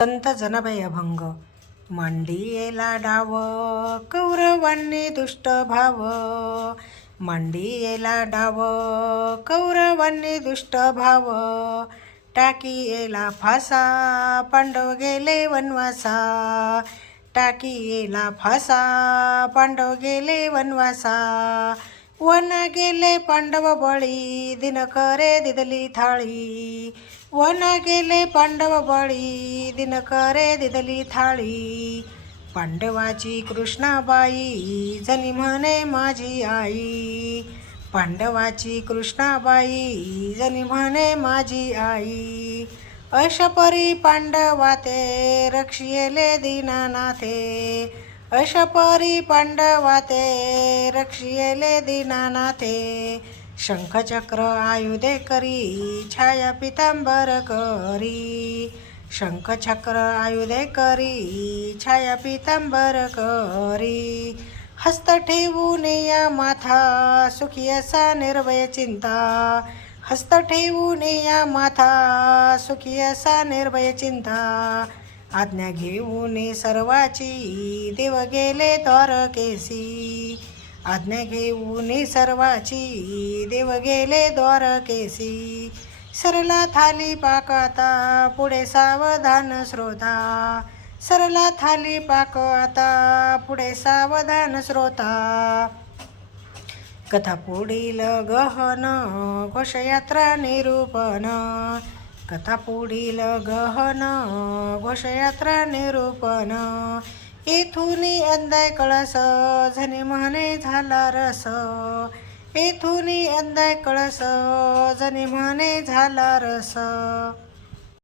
संत जनाबाई अभंग. मांडियेला डाव कौरवांनी दुष्ट भाव, मांडियेला डाव कौरवांनी दुष्ट भाव, टाकियेला फासा पांडव गेले वनवासा, टाकियेला फासा पांडव गेले वनवासा, वन गेले पांडव बळी दिनकरे दिदली थाळी, वन गेले पांडव बळी दिनकरे दिदली थाळी, पांडवाची कृष्णाबाई जनी म्हणे माझी आई, पांडवाची कृष्णाबाई जनी म्हणे माझी आई, अशपरी पांडवाते रक्षियेले दीनानाथे, अशपरी पांडवाते रक्षियेले दीनानाथे, शंखचक्र आयुधे करी छाया पितांबर करी, शंखचक्र आयुधे करी छाया पितांबर करी, हस्त ठेवून या माथा सुखी असा निर्भय चिंता, हस्त ठेवून या माथा सुखी असा निर्भय चिंता, आज्ञा घेऊन सर्वाची देव गेले द्वारकेसी, आज्ञा घेऊन सर्वाची देव गेले द्वारकेसी, सरला थाली पाक आता पुढे सावधान श्रोता, सरला थाली पाक आता पुढे सावधान श्रोता, कथा पुढील गहन घोषयात्रा निरूपण, कथा पुढील गहन घोषयात्रा निरूपण, येथून अंधाय कळस झनी म्हणे झाला रस, येथून अंधाय कळस झनी म्हणे झाला रस.